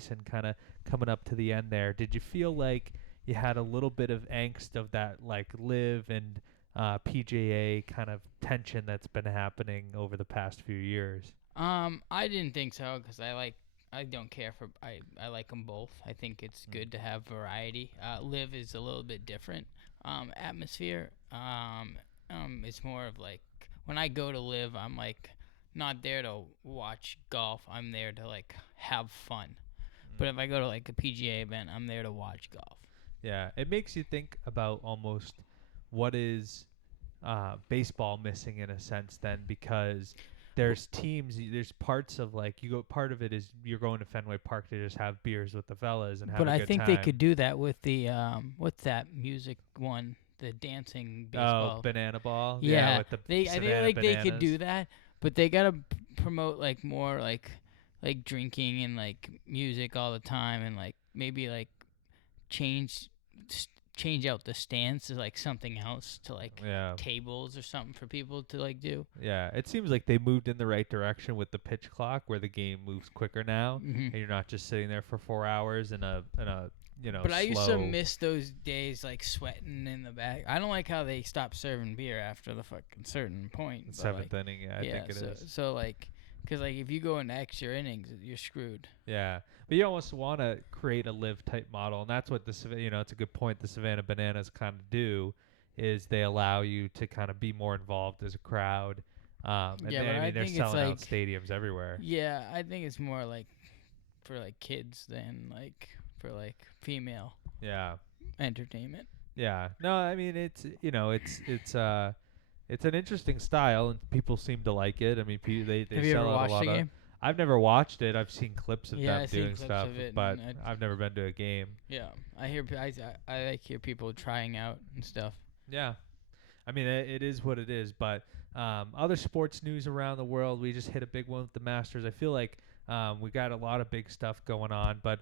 Tyson kind of coming up to the end there. Did you feel like you had a little bit of angst of that like live and PGA kind of tension that's been happening over the past few years? I didn't think so because I don't care for I like them both. I think it's good to have variety. Live is a little bit different atmosphere. It's more of like when I go to live, I'm like not there to watch golf. I'm there to like have fun. But if I go to like a PGA event, I'm there to watch golf. Yeah, it makes you think about almost what is baseball missing in a sense then, because there's teams, there's parts of like you go. Part of it is you're going to Fenway Park to just have beers with the fellas and have But a I good think time. they could do that with the what's that music one? The dancing baseball. Oh, banana ball. Yeah, with the I think Savannah like bananas. they could do that, but they gotta promote like more like drinking and like music all the time, and like maybe like change change out the stands to like something else, to like Yeah. tables or something for people to like do. Yeah, it seems like they moved in the right direction with the pitch clock, where the game moves quicker now, and you're not just sitting there for 4 hours in a But I used to slow. miss those days like sweating in the back. I don't like how they stopped serving beer after the fucking certain point. but, Seventh like, inning. I think it is. So like, because like if you go into extra innings, you're screwed. Yeah, but you almost want to create a live type model, and that's what it's a good point. The Savannah Bananas kind of do, is they allow you to kind of be more involved as a crowd. And Yeah, they, but I they're think it's selling out like- stadiums everywhere. Yeah, I think it's more like for like kids than like for like female Yeah, entertainment. yeah. No, I mean it's an interesting style, and people seem to like it. I mean, they Have you sell ever out a watched lot the of. game? I've never watched it. I've seen clips of Yeah, them I've seen doing clips stuff, of it, but and I've never been to a game. Yeah, I hear I like hear people trying out and stuff. Yeah. I mean, it is what it is. But other sports news around the world, we just hit a big one with the Masters. I feel like we got a lot of big stuff going on. But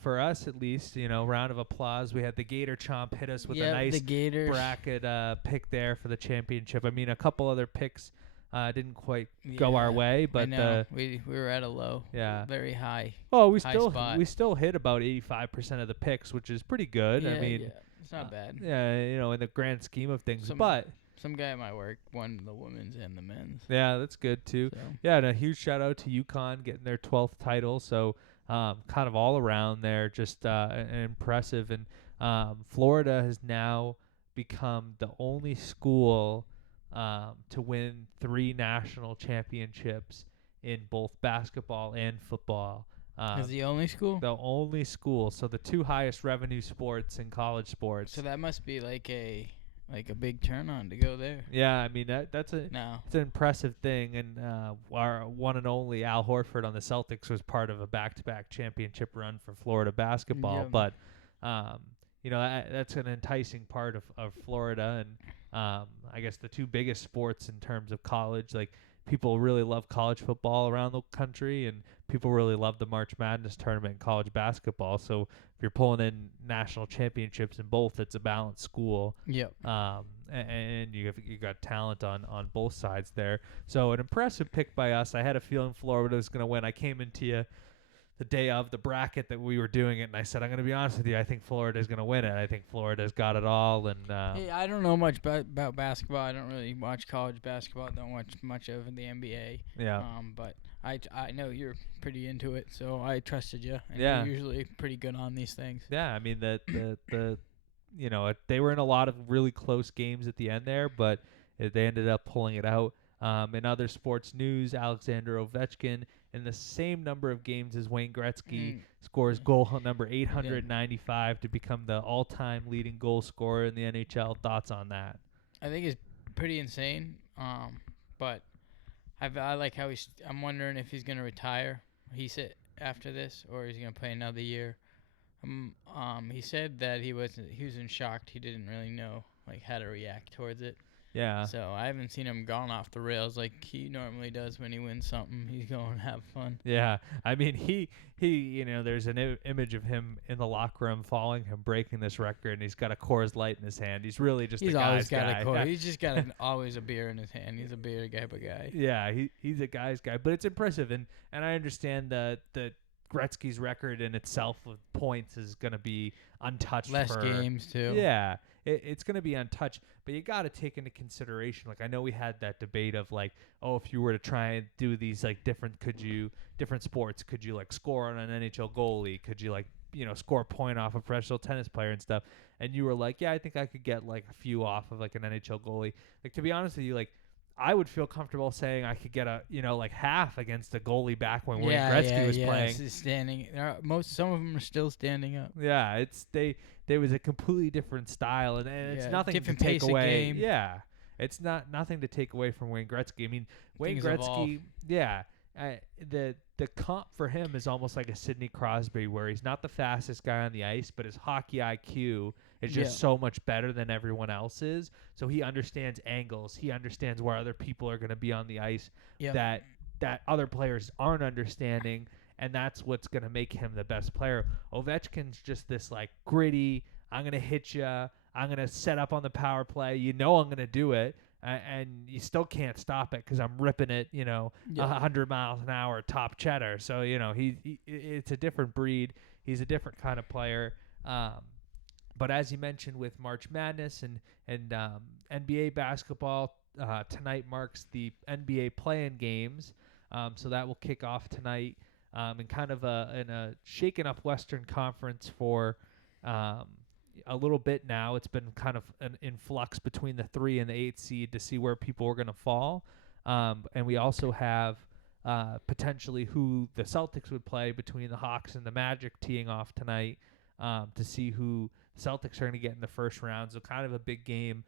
for us, at least, round of applause. We had the Gator Chomp hit us with a nice the Gators. bracket pick there for the championship. I mean, a couple other picks didn't quite go our way, but I know. We were at a low. Yeah. Very high. Oh, we High spot. still hit about 85% of the picks, which is pretty good. I mean, it's not bad. yeah, in the grand scheme of things. Some- But Some guy at my work won the women's and the men's. yeah, that's good too. So. Yeah, and a huge shout out to UConn getting their 12th title. So kind of all around there, just impressive. And Florida has now become the only school to win 3 national championships in both basketball and football. Is the only school? The only school. So the 2 highest revenue sports in college sports. So that must be like a big turn on to go there. Yeah, I mean that's an impressive thing, and our one and only Al Horford on the Celtics was part of a back-to-back championship run for Florida basketball. Yeah. But that's an enticing part of Florida, and I guess the 2 biggest sports in terms of college, like people really love college football around the country, and people really love the March Madness tournament in college basketball. So if you're pulling in national championships in both, it's a balanced school. Yep. And you got talent on both sides there. So an impressive pick by us. I had a feeling Florida was going to win. I came into you the day of the bracket that we were doing it, and I said, I'm going to be honest with you, I think Florida is going to win it. I think Florida's got it all. And hey, I don't know much about basketball. I don't really watch college basketball. Don't watch much of the NBA. Yeah. But I know you're pretty into it, so I trusted you. And Yeah. You're usually pretty good on these things. Yeah, I mean they were in a lot of really close games at the end there, but they ended up pulling it out. In other sports news, Alexander Ovechkin, in the same number of games as Wayne Gretzky, scores goal number 895 to become the all-time leading goal scorer in the NHL. Thoughts on that? I think it's pretty insane. But I like how I'm wondering if he's gonna retire. He said after this, or he's gonna play another year. He said that he was in shock. He didn't really know like how to react towards it. Yeah. So I haven't seen him gone off the rails like he normally does when he wins something. He's going to have fun. Yeah. I mean, he there's an image of him in the locker room following him breaking this record, and he's got a Coors Light in his hand. He's really just a guy's guy. He's just got always a beer in his hand. He's a beer guy. Yeah, he's a guy's guy. But it's impressive, and I understand the Gretzky's record in itself with points is going to be untouched Less for games too. Yeah, it's going to be untouched, but you got to take into consideration. Like I know we had that debate of like, oh, if you were to try and do these like different sports, could you like score on an NHL goalie? Could you like score a point off a professional tennis player and stuff? And you were like, yeah, I think I could get like a few off of like an NHL goalie. Like to be honest with you, like I would feel comfortable saying I could get a like half against a goalie back when Wayne Gretzky was playing. Standing. Some of them are still standing up. Yeah, there was a completely different style, and it's nothing different to take pace away. of game. Yeah, it's nothing to take away from Wayne Gretzky. I mean, Wayne Things Gretzky. evolve. Yeah, the comp for him is almost like a Sidney Crosby, where he's not the fastest guy on the ice, but his hockey IQ is just so much better than everyone else's. So he understands angles. He understands where other people are going to be on the ice that other players aren't understanding, and that's what's going to make him the best player. Ovechkin's just this like gritty, I'm going to hit you, I'm going to set up on the power play. I'm going to do it. And you still can't stop it because I'm ripping it, 100 miles an hour top cheddar. So, it's a different breed. He's a different kind of player. But as you mentioned with March Madness and NBA basketball, tonight marks the NBA play-in games. So that will kick off tonight in kind of in a shaken up Western Conference for a little bit now. It's been kind of an influx between the 3 and the 8 seed to see where people are going to fall. And we also have potentially who the Celtics would play between the Hawks and the Magic teeing off tonight to see who Celtics are going to get in the first round. So kind of a big game.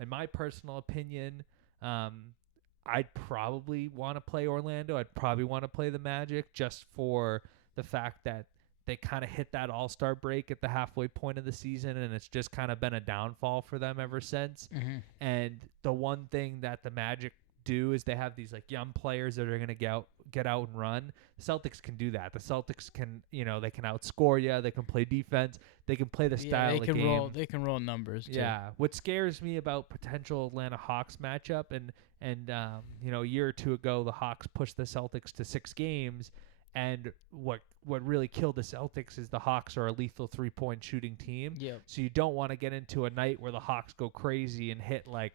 In my personal opinion, I'd probably want to play Orlando. I'd probably want to play the Magic just for the fact that they kind of hit that all-star break at the halfway point of the season, and it's just kind of been a downfall for them ever since. Mm-hmm. And the one thing that the Magic do is they have these like young players that are going to get out and run. The Celtics can do that. The Celtics can, they can outscore you. They can play defense. They can play the style of game. They can roll numbers too. Yeah. What scares me about potential Atlanta Hawks matchup and a year or two ago, the Hawks pushed the Celtics to 6 games. And what really killed the Celtics is the Hawks are a lethal 3-point shooting team. Yep. So you don't want to get into a night where the Hawks go crazy and hit like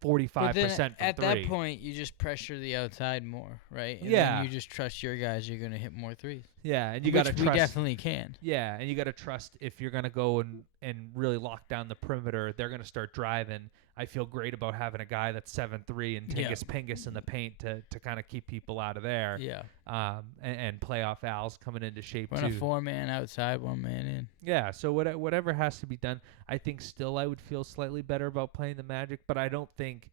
45% from 3. At that point, you just pressure the outside more, right? And yeah. then you just trust your guys you're going to hit more threes. Yeah, and you got to trust. We definitely can. Yeah, and you got to trust if you're going to go and really lock down the perimeter, they're going to start driving. I feel great about having a guy that's 7'3" and Pingus in the paint to kind of keep people out of there. Yeah. And playoff Al's coming into shape Run too. a 4-man outside, 1-man in. Yeah, so whatever has to be done, I think still I would feel slightly better about playing the Magic, but I don't think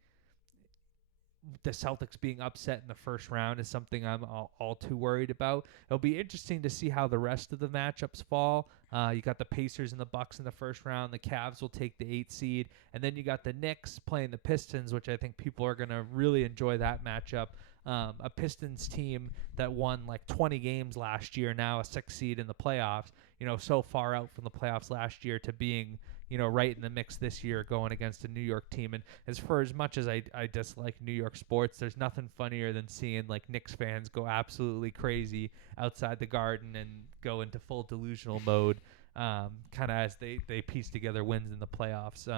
the Celtics being upset in the first round is something I'm all too worried about. It'll be interesting to see how the rest of the matchups fall. You got the Pacers and the Bucks in the first round. The Cavs will take the 8 seed. And then you got the Knicks playing the Pistons, which I think people are going to really enjoy that matchup. A Pistons team that won like 20 games last year, now a 6 seed in the playoffs, so far out from the playoffs last year to being, right in the mix this year going against a New York team. And as much as I dislike New York sports, there's nothing funnier than seeing like Knicks fans go absolutely crazy outside the Garden and go into full delusional mode, kind of as they piece together wins in the playoffs.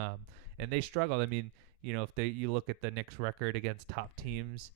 And they struggled. I mean, if you look at the Knicks record against top teams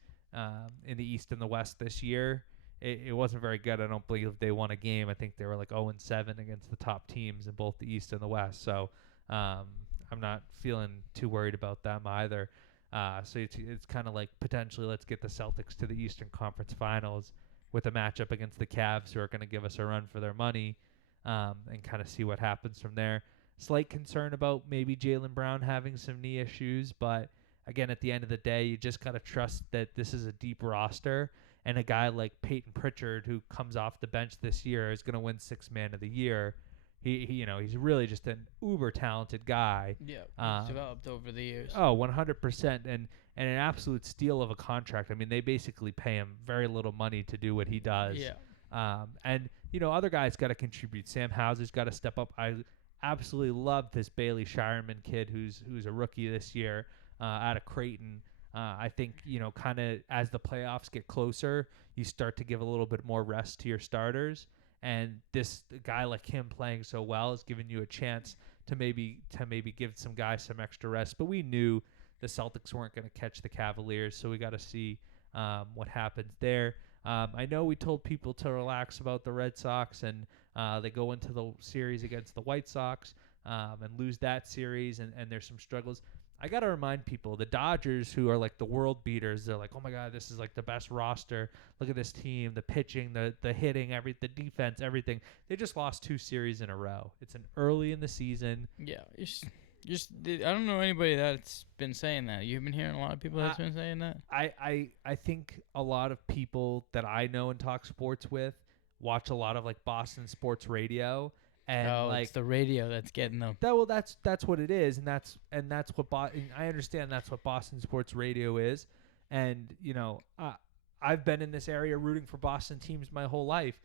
in the East and the West this year, it wasn't very good. I don't believe they won a game. I think they were like 0-7 against the top teams in both the East and the West. So I'm not feeling too worried about them either. So it's kind of like potentially let's get the Celtics to the Eastern Conference Finals with a matchup against the Cavs, who are going to give us a run for their money, and kind of see what happens from there. Slight concern about maybe Jaylen Brown having some knee issues, but again, at the end of the day, you just got to trust that this is a deep roster, and a guy like Peyton Pritchard, who comes off the bench this year, is going to win 6th Man of the Year. He's really just an uber talented guy. Yeah, he's developed over the years. Oh, 100%, and an absolute steal of a contract. I mean, they basically pay him very little money to do what he does. Yeah. And other guys got to contribute. Sam Hauser's got to step up. I absolutely love this Bailey Shireman kid, who's a rookie this year out of Creighton. I think, kind of as the playoffs get closer, you start to give a little bit more rest to your starters. And this guy like him playing so well has given you a chance to maybe give some guys some extra rest. But we knew the Celtics weren't going to catch the Cavaliers, so we got to see what happens there. I know we told people to relax about the Red Sox, and they go into the series against the White Sox and lose that series, and there's some struggles. I got to remind people, the Dodgers, who are like the world beaters, they're like, oh my God, this is like the best roster. Look at this team, the pitching, the hitting, the defense, everything. They just lost 2 series in a row. It's an early in the season. Yeah, I don't know anybody that's been saying that. You've been hearing a lot of people that's been saying that. I think a lot of people that I know and talk sports with watch a lot of like Boston sports radio, and like it's the radio that's getting them. That's what it is, and that's what I understand that's what Boston sports radio is, and I've been in this area rooting for Boston teams my whole life,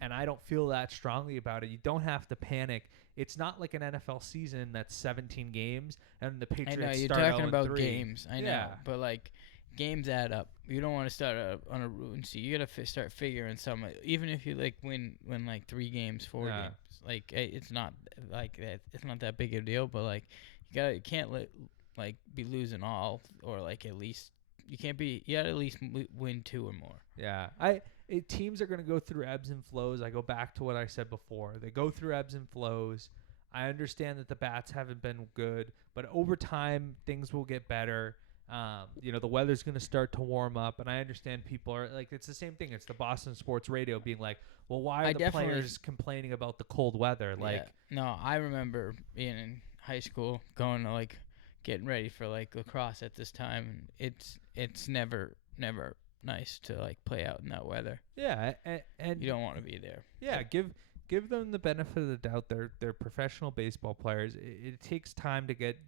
and I don't feel that strongly about it. You don't have to panic. It's not like an NFL season that's 17 games and the Patriots. I know you're start talking about 0-3. games. I know, Yeah. but like games add up. You don't want to start on a route and see. You gotta start figuring some. Even if you like win like 3 games, 4 games, like it's not like that. It's not that big a deal. But like you can't be losing all, or like at least you can't be. You gotta at least win 2 or more. Yeah, teams are going to go through ebbs and flows. I go back to what I said before. They go through ebbs and flows. I understand that the bats haven't been good, but over time things will get better. The weather's going to start to warm up, and I understand people are like, it's the same thing. It's the Boston sports radio being like, well, why are the players complaining about the cold weather? Like, no, I remember being in high school going to like getting ready for like lacrosse at this time. It's never nice to like play out in that weather. Yeah, and you don't want to be there. Yeah, give them the benefit of the doubt. They're professional baseball players. It takes time to get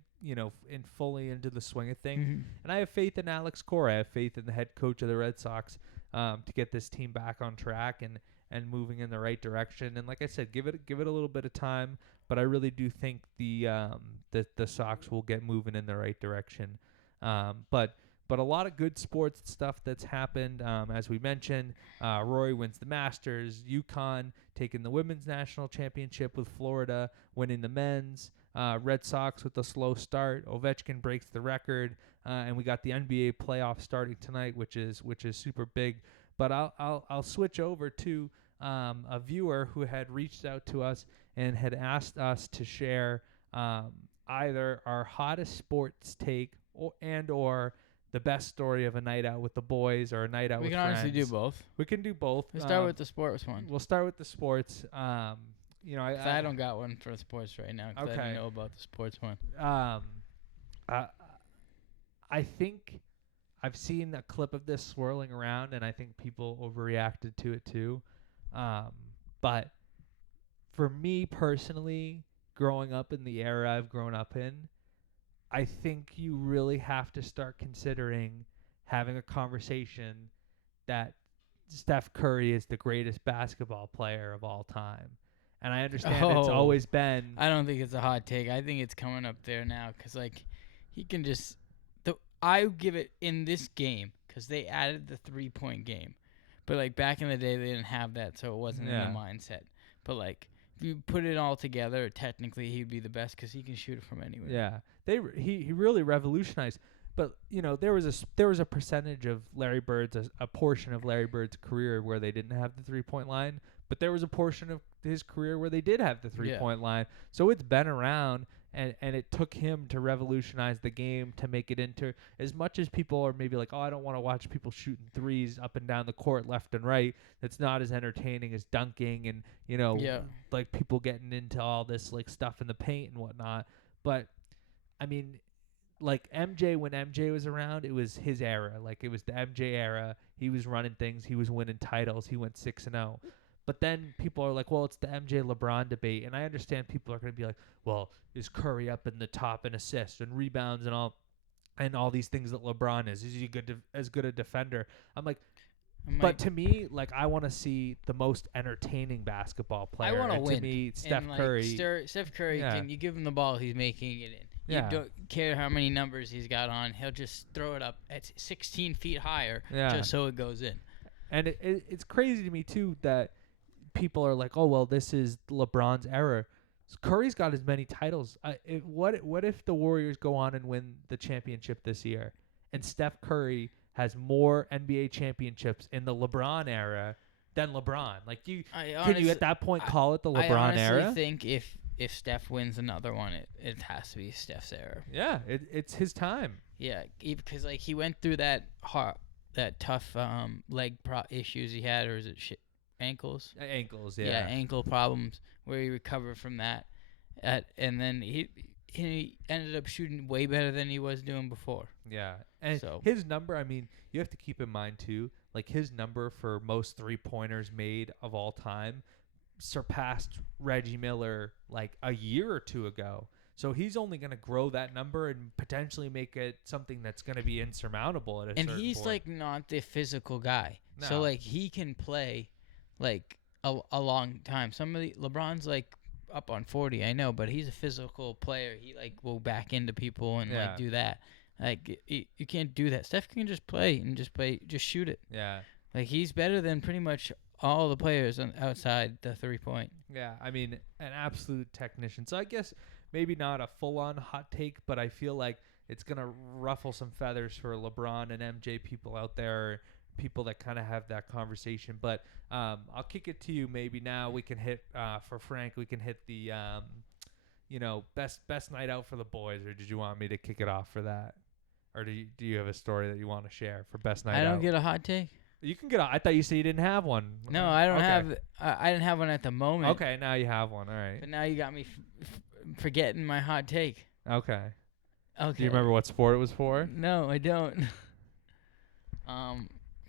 fully into the swing of things. Mm-hmm. And I have faith in Alex Cora. I have faith in the head coach of the Red Sox to get this team back on track and moving in the right direction. And like I said, give it a little bit of time. But I really do think the Sox will get moving in the right direction. But a lot of good sports stuff that's happened. As we mentioned, Rory wins the Masters. UConn taking the women's national championship with Florida, winning the men's. Red Sox with a slow start. Ovechkin breaks the record, and we got the NBA playoff starting tonight, which is super big. But I'll switch over to a viewer who had reached out to us and had asked us to share either our hottest sports take or the best story of a night out with the boys or a night out with friends. We can honestly do both. We can do both. Let's start with the sports one. We'll start with the sports. I don't got one for sports right now because I don't know about the sports one. I think I've seen a clip of this swirling around, and I think people overreacted to it too. But for me personally, growing up in the era I've grown up in, I think you really have to start considering having a conversation that Steph Curry is the greatest basketball player of all time. And I understand it's always been. I don't think it's a hot take. I think it's coming up there now because, like, he can just. I give it in this game because they added the 3-point game. But, like, back in the day, they didn't have that, so it wasn't in the mindset. But, like, if you put it all together, technically he'd be the best because he can shoot it from anywhere. Yeah. He really revolutionized. But, there was a percentage of Larry Bird's, a portion of Larry Bird's career where they didn't have the 3-point line. But there was a portion of his career where they did have the 3-point line. So it's been around, and it took him to revolutionize the game to make it into, as much as people are maybe like, oh, I don't want to watch people shooting threes up and down the court left and right. It's not as entertaining as dunking and, like people getting into all this like stuff in the paint and whatnot. But, I mean, like when MJ was around, it was his era. Like it was the MJ era. He was running things. He was winning titles. He went 6-0. But then people are like, well, it's the MJ LeBron debate. And I understand people are going to be like, well, is Curry up in the top in assists and rebounds and all these things that LeBron is? Is he as good a defender? I'm like, but to me, like, I want to see the most entertaining basketball player. I want to win. To me, Steph Curry. Steph Curry, can you give him the ball, he's making it in. You Yeah. don't care how many numbers he's got on. He'll just throw it up at 16 feet higher Yeah. just so it goes in. And it's crazy to me too that people are like, oh well, this is LeBron's era. Curry's got as many titles. What if the Warriors go on and win the championship this year, and Steph Curry has more NBA championships in the LeBron era than LeBron? Like, can you at that point call it the I LeBron honestly era? think if Steph wins another one, it has to be Steph's era. Yeah, it's his time. Yeah, because like he went through that tough leg issues he had, or is it ankles? Ankles, yeah. Yeah, ankle problems where he recovered from that, and then he ended up shooting way better than he was doing before. Yeah, and So his number, I mean, you have to keep in mind too, like his number for most 3-pointers made of all time surpassed Reggie Miller like a year or two ago. So he's only going to grow that number and potentially make it something that's going to be insurmountable at a certain point. And he's like not the physical guy, so No. like he can play like a long time. LeBron's like up on 40, I know, but he's a physical player. He like will back into people and Yeah. like do that. Like you can't do that. Steph can just shoot it. Yeah. Like he's better than pretty much all the players outside the 3-point. Yeah, I mean, an absolute technician. So I guess maybe not a full-on hot take, but I feel like it's going to ruffle some feathers for LeBron and MJ people out there, people that kind of have that conversation. But I'll kick it to you maybe now. We can hit, for Frank, we can hit the, best night out for the boys, or did you want me to kick it off for that? Or do you have a story that you want to share for best night out? I don't get a hot take. You can get. I thought you said you didn't have one. No, I don't Okay. have. I didn't have one at the moment. Okay, now you have one. All right. But now you got me forgetting my hot take. Okay. Okay. Do you remember what sport it was for? No, I don't.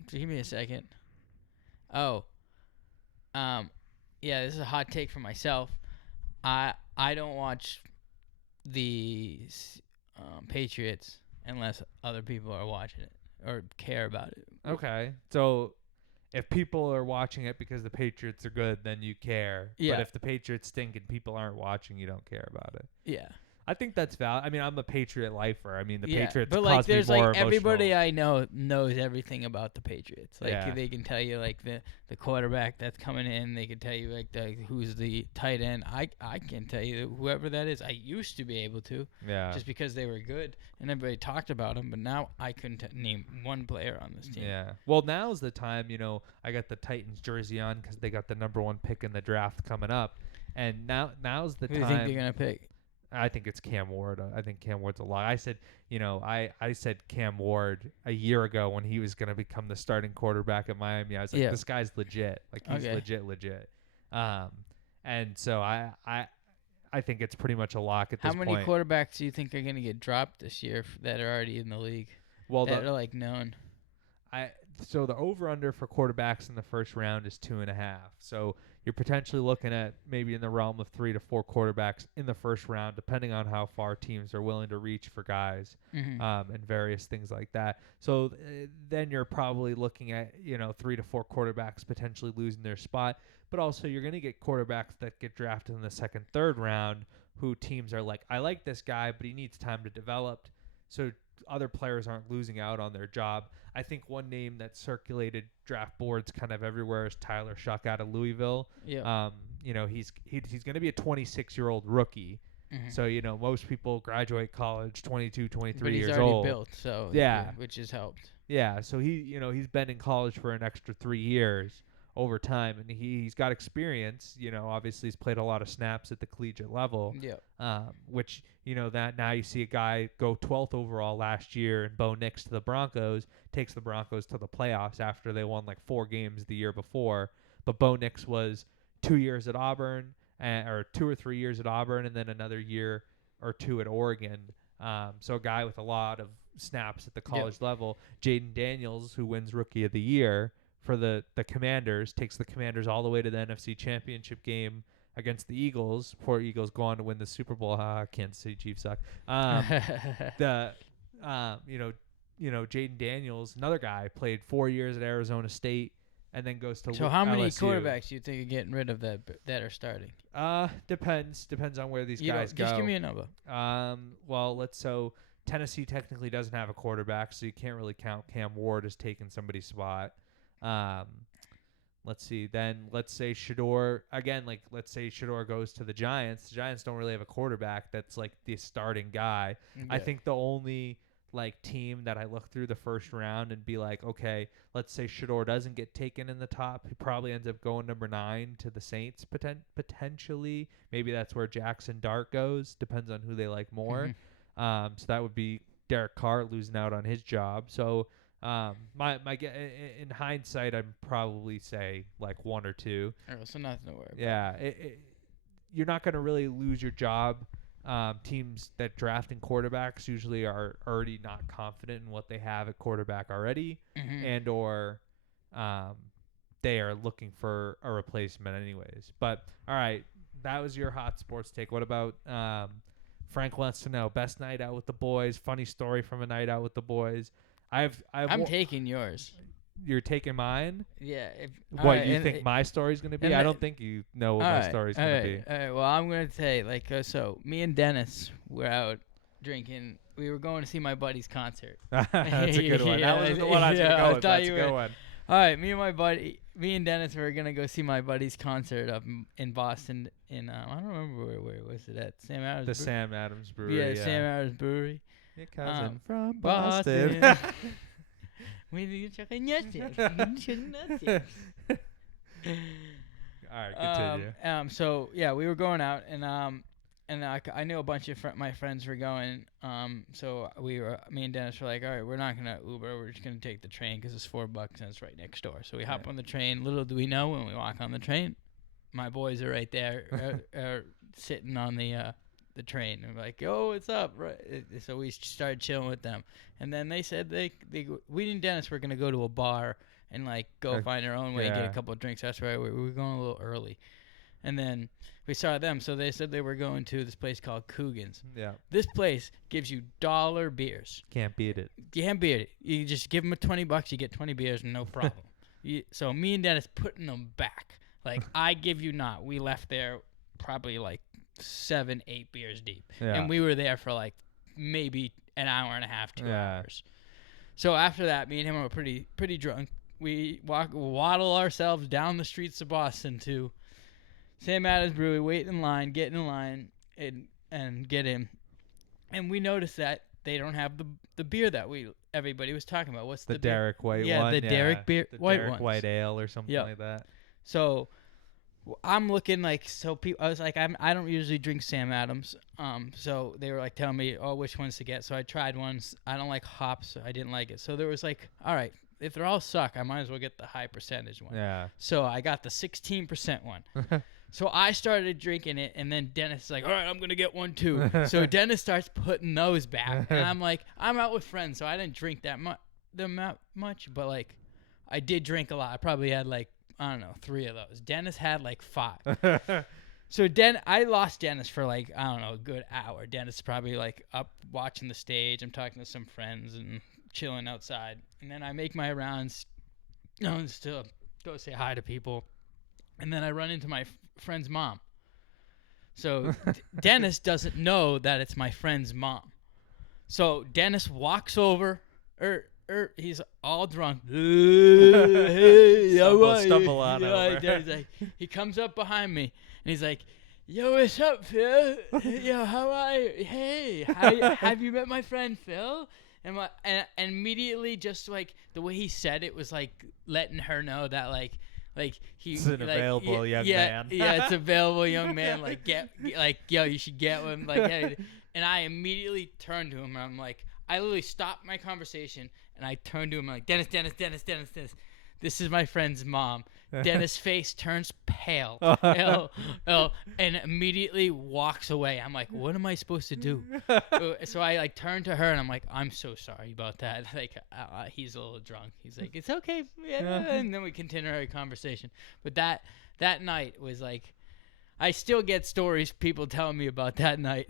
Give me a second. Oh. Yeah, this is a hot take for myself. I don't watch the Patriots unless other people are watching it or care about it. Okay. So if people are watching it because the Patriots are good, then you care. Yeah. But if the Patriots stink and people aren't watching, you don't care about it. Yeah. I think that's valid. I mean, I'm a Patriot lifer. I mean, the Yeah, Patriots but cause like, there's me more like everybody emotional. I know knows everything about the Patriots. Like Yeah. they can tell you like the quarterback that's coming in. They can tell you like who's the tight end. I can tell you whoever that is. I used to be able to, Yeah. just because they were good and everybody talked about them. But now I couldn't name one player on this team. Yeah. Well, now's the time. I got the Titans jersey on because they got the #1 pick in the draft coming up, and now's the Who time. do you think they're gonna pick? I think it's Cam Ward. I think Cam Ward's a lot. I said, I said Cam Ward a year ago when he was going to become the starting quarterback at Miami. I was like, this guy's legit. Like, he's legit. And so I think it's pretty much a lock at this point. How many quarterbacks do you think are going to get dropped this year that are already in the league? Well, that are like known. So the over/under for quarterbacks in the first round is 2.5. So you're potentially looking at maybe in the realm of 3 to 4 quarterbacks in the first round, depending on how far teams are willing to reach for guys, and various things like that. So then you're probably looking at 3 to 4 quarterbacks potentially losing their spot, but also you're going to get quarterbacks that get drafted in the second, third round, who teams are like, I like this guy, but he needs time to develop. So other players aren't losing out on their job. I think one name that circulated draft boards kind of everywhere is Tyler Shuck out of Louisville. Yeah. He's going to be a 26-year-old rookie. Mm-hmm. So, most people graduate college 22, 23 but he's years already old. built, so yeah, which has helped. Yeah, so he's been in college for an extra 3 years over time, and he's got experience. Obviously he's played a lot of snaps at the collegiate level. Yeah. Which that now you see a guy go 12th overall last year, and Bo Nix to the Broncos, takes the Broncos to the playoffs after they won like 4 games the year before. But Bo Nix was 2 years at Auburn, or 2 or 3 years at Auburn, and then another year or 2 at Oregon. So a guy with a lot of snaps at the college level. Jaden Daniels, who wins Rookie of the Year for the Commanders, takes the Commanders all the way to the NFC Championship game against the Eagles before Eagles go on to win the Super Bowl. Kansas City Chiefs suck. Jaden Daniels, another guy, played 4 years at Arizona State, and then goes to So how many LSU. quarterbacks do you think are getting rid of that are starting? Depends on where these guys go. Just give me a number. So Tennessee technically doesn't have a quarterback, so you can't really count Cam Ward as taking somebody's spot. Let's see. Then let's say Shador again. Like let's say Shador goes to the Giants. The Giants don't really have a quarterback that's like the starting guy. Yeah. I think the only like team that I look through the first round and be like, okay, let's say Shador doesn't get taken in the top. He probably ends up going number 9 to the Saints potentially. Maybe that's where Jackson Dart goes. Depends on who they like more. Mm-hmm. So that would be Derek Carr losing out on his job. So my in hindsight, I'd probably say like 1 or 2. So nothing to worry about. Yeah, you're not going to really lose your job. Teams that drafting quarterbacks usually are already not confident in what they have at quarterback already, and or they are looking for a replacement anyways. But all right, that was your hot sports take. What about Frank wants to know best night out with the boys? Funny story from a night out with the boys. I'm taking yours. You're taking mine? Yeah. What you think my story's going to be? I don't think you know what my story's going to be. All right. Well, I'm going to say, so me and Dennis were out drinking. We were going to see my buddy's concert. That's a good one. That wasn't the one I was going to go with. That's a good one. All right. Me and Dennis were going to go see my buddy's concert up in Boston. I don't remember where was it at? Sam Adams. Sam Adams Brewery. Yeah, Sam Adams Brewery. Your cousin from Boston. We need to check in yesterday. All right, continue. So yeah, we were going out, and I knew a bunch of my friends were going. So me and Dennis were like, all right, we're not gonna Uber. We're just gonna take the train because it's $4 and it's right next door. So we hop on the train. Little do we know, when we walk on the train, my boys are right there, sitting on the train, and we're like, yo, what's up? Right. So we started chilling with them, and then they said we and Dennis were gonna go to a bar and like go find our own way and get a couple of drinks. That's why we were going a little early, and then we saw them. So they said they were going to this place called Coogan's. Yeah. This place gives you dollar beers. Can't beat it. You can't beat it. You just give them $20, you get 20 beers, no problem. So me and Dennis putting them back. Like, I give you not. We left there probably like 7-8 beers deep, and we were there for like maybe an hour and a half, 2 hours. So after that, me and him were pretty drunk. We waddle ourselves down the streets of Boston to Sam Adams Brewery, get in line, and get in. And we noticed that they don't have the beer that everybody was talking about. What's the Derek White one? Yeah, the Derek beer, the White Derek ones. White Ale or something like that. So I'm looking like, I was like, I don't usually drink Sam Adams. So they were like telling me, which ones to get. So I tried ones. I don't like hops. So I didn't like it. So there was like, all right, if they're all suck, I might as well get the high percentage one. Yeah. So I got the 16% one. So I started drinking it, and then Dennis is like, all right, I'm going to get one too. So Dennis starts putting those back. And I'm like, I'm out with friends, so I didn't drink that much. But like, I did drink a lot. I probably had like, I don't know, 3 of those. Dennis had like 5. So I lost Dennis for like, I don't know, a good hour. Dennis is probably like up watching the stage. I'm talking to some friends and chilling outside. And then I make my rounds to go say hi to people. And then I run into my friend's mom. So Dennis doesn't know that it's my friend's mom. So Dennis walks over, he's all drunk. Hey, stumble on over. Like, he comes up behind me and he's like, yo, what's up, Phil? Yo, how are you? Hey, have you met my friend Phil? And immediately, just like the way he said it was like letting her know that like he's an available young man. Yeah, it's available young man. Like yo, you should get him. Like, hey. And I immediately turned to him and I'm like, I literally stopped my conversation and I turned to him like, Dennis. This is my friend's mom. Dennis' face turns pale. And immediately walks away. I'm like, what am I supposed to do? So I like turn to her and I'm like, I'm so sorry about that. Like, he's a little drunk. He's like, it's okay. Yeah. And then we continue our conversation. But that night was like, I still get stories people telling me about that night.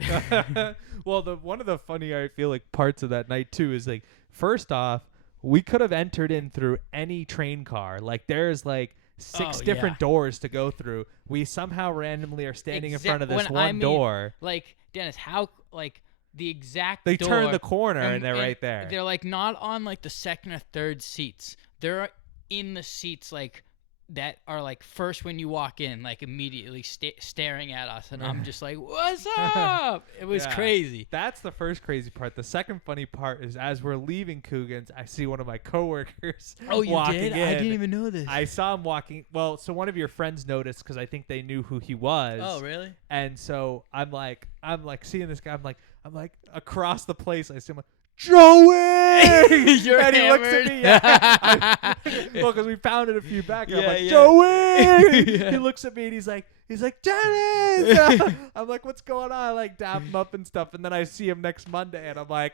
Well, one of the funny, I feel like, parts of that night too is like, first off, we could have entered in through any train car. Like there's like six Oh yeah. different doors to go through. We somehow randomly are standing in front of this When one I mean, door. like Dennis, how like the exact They door, turn the corner and they're right there. They're like not on like the second or third seats. They're in the seats like that are like first when you walk in, like immediately staring at us, and I'm just like, "What's up?" It was crazy. That's the first crazy part. The second funny part is as we're leaving Coogan's, I see one of my coworkers. Oh, you walking did? in. I didn't even know this. I saw him walking. Well, so one of your friends noticed because I think they knew who he was. Oh, really? And so I'm like seeing this guy. I'm like across the place. I see him like, Joey! You're and he looks at me. Yeah. Well, because we pounded a few back. I'm like, Joey! He looks at me and he's like, Dennis! I'm like, what's going on? I like dap him up and stuff. And then I see him next Monday and I'm like,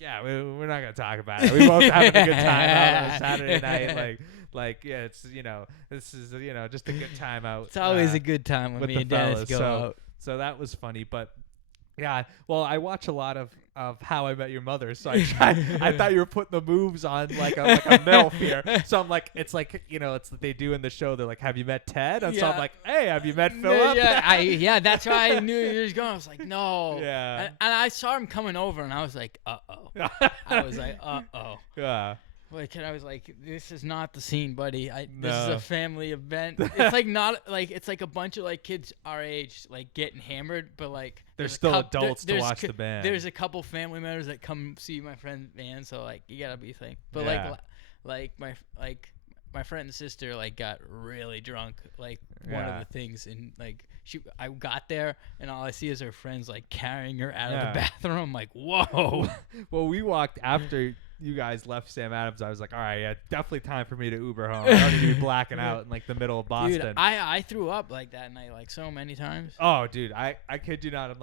yeah, we're not gonna talk about it. We both having a good time out on a Saturday night. Like, yeah, it's this is just a good time out. It's always a good time when with me the and Dennis fellas. go out. So that was funny, but. Yeah, well, I watch a lot of How I Met Your Mother, so I thought you were putting the moves on like a MILF here. So I'm like, it's like, it's what they do in the show. They're like, have you met Ted? And so I'm like, hey, have you met Philip? That's why I knew he was going. I was like, no. Yeah. And I saw him coming over, and I was like, uh-oh. Yeah. Like, and I was like, this is not the scene, buddy. This No. is a family event. It's like not like it's like a bunch of like kids our age like getting hammered, but like They're still adults to watch the band. There's a couple family members that come see my friend's band, so like you gotta be think. But Yeah. like my friend's sister like got really drunk like one of the things, and like I got there and all I see is her friends like carrying her out of the bathroom. I'm like, whoa. Well, we walked after you guys left Sam Adams. I was like, all right, yeah, definitely time for me to Uber home. I don't need to be blacking out in like the middle of Boston. Dude, I threw up like that night like so many times. Oh, dude, I kid you not.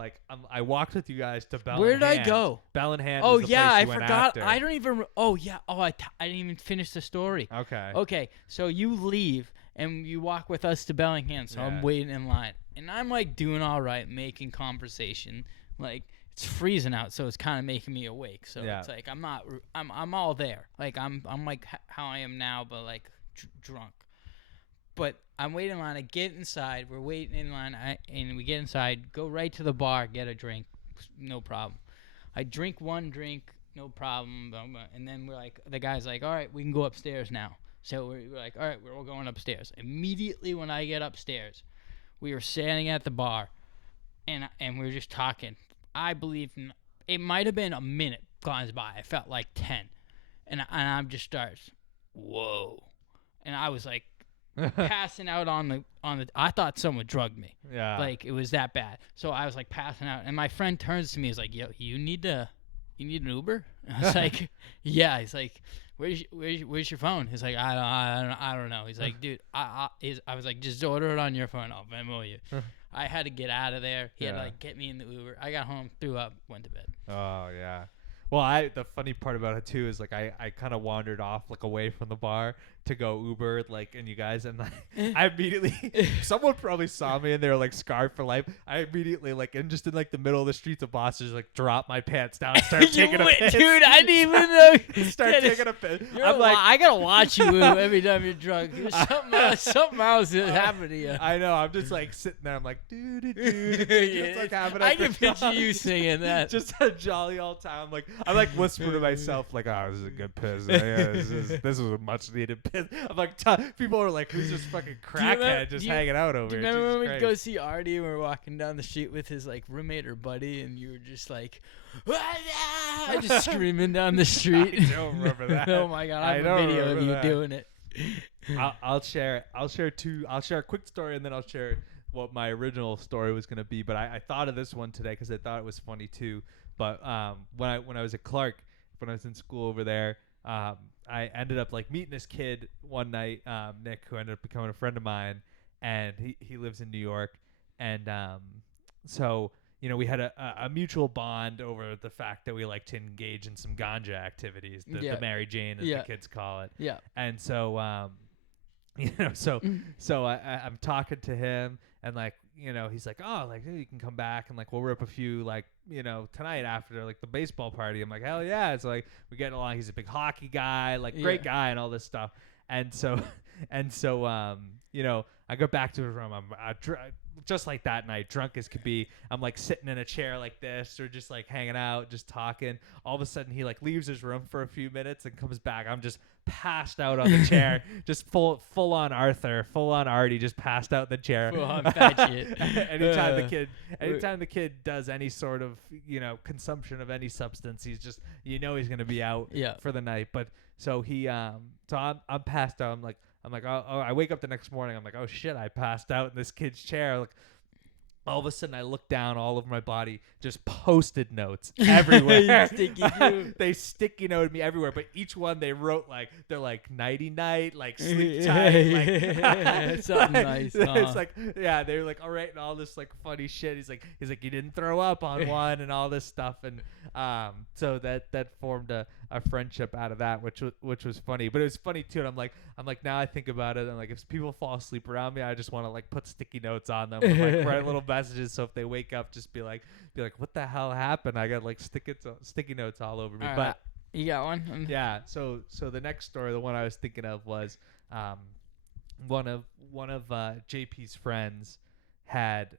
I walked with you guys to Bell. Where did I go? Bell in Hand. Oh was the yeah, place I you went forgot. after. I don't even. Oh yeah. Oh, I didn't even finish the story. Okay. Okay, so you leave and you walk with us to Bellingham. So I'm waiting in line, and I'm like doing all right, making conversation. Like it's freezing out, so it's kind of making me awake. So it's like I'm all there. Like I'm like how I am now, but like drunk. But I'm waiting in line. I get inside. We're waiting in line, and we get inside. Go right to the bar, get a drink, no problem. I drink one drink, no problem. And then we're like, the guy's like, all right, we can go upstairs now. So we're like, all right, we're all going upstairs. Immediately when I get upstairs, we were standing at the bar, and we were just talking. I believe it might have been a minute gone by. I felt like 10, and I'm just starts, whoa, and I was like passing out on the. I thought someone drugged me. Yeah. Like it was that bad. So I was like passing out, and my friend turns to me. He's like, "Yo, you need an Uber?" I was like, "Yeah." He's like, "Where's your phone?" He's like, "I don't know." He's like, "Dude, I was like, just order it on your phone. I'll Venmo you." I had to get out of there. He had to like get me in the Uber. I got home, threw up, went to bed. Oh yeah. Well, the funny part about it too is like I kind of wandered off like away from the bar to go Uber like and you guys and I immediately someone probably saw me and they were like scarred for life. I immediately like in like the middle of the streets of Boston just like dropped my pants down and started taking a piss. Dude, I didn't even know. Start taking a piss. I'm like, I gotta watch you every time you're drunk. Something else is happening to you. I know. I'm just like sitting there. I'm like, just like having I can picture you singing that. Just a jolly old time. I'm like whispering to myself, like, oh, this is a good piss. Yeah, this was a much needed piss. I'm like, people are like, who's this fucking crackhead just hanging out over here? Do you remember when we go see Artie and we're walking down the street with his like roommate or buddy, and you were just like, just screaming down the street? I don't remember that. Oh my god, I have a video of you doing it. I'll share a quick story and then I'll share what my original story was gonna be. But I thought of this one today because I thought it was funny too. But when I was at Clark, when I was in school over there, I ended up like meeting this kid one night, Nick, who ended up becoming a friend of mine, and he lives in New York, and so we had a mutual bond over the fact that we like to engage in some ganja activities, the Mary Jane as the kids call it. Yeah. And so so I'm talking to him and like he's like, oh, like you can come back and like we'll rip a few like tonight after like the baseball party. I'm like, hell yeah. It's like we get along. He's a big hockey guy, like great guy and all this stuff. And so I go back to his room. I'm just like that night, drunk as could be. I'm like sitting in a chair like this, or just like hanging out, just talking. All of a sudden, he like leaves his room for a few minutes and comes back. I'm just passed out on the chair, just full on Arthur, full on Artie, just passed out in the chair. Full on fat shit. anytime the kid does any sort of consumption of any substance, he's just he's gonna be out for the night. But so I'm passed out. I'm like, oh, I wake up the next morning. I'm like, oh shit, I passed out in this kid's chair. Like, all of a sudden, I look down all over my body, just Post-it notes everywhere. They sticky noted me everywhere, but each one they wrote like they're like nighty night, like sleep tight, like something nice. It's like they're like all right and all this like funny shit. He's like you didn't throw up on one and all this stuff, and so that formed a friendship out of that, which was funny. But it was funny too. And I'm like now I think about it, and like if people fall asleep around me, I just want to like put sticky notes on them, and, like write little messages, so if they wake up, just be like what the hell happened? I got like sticky notes all over me. But you got one? Yeah. So the next story, the one I was thinking of was one of JP's friends had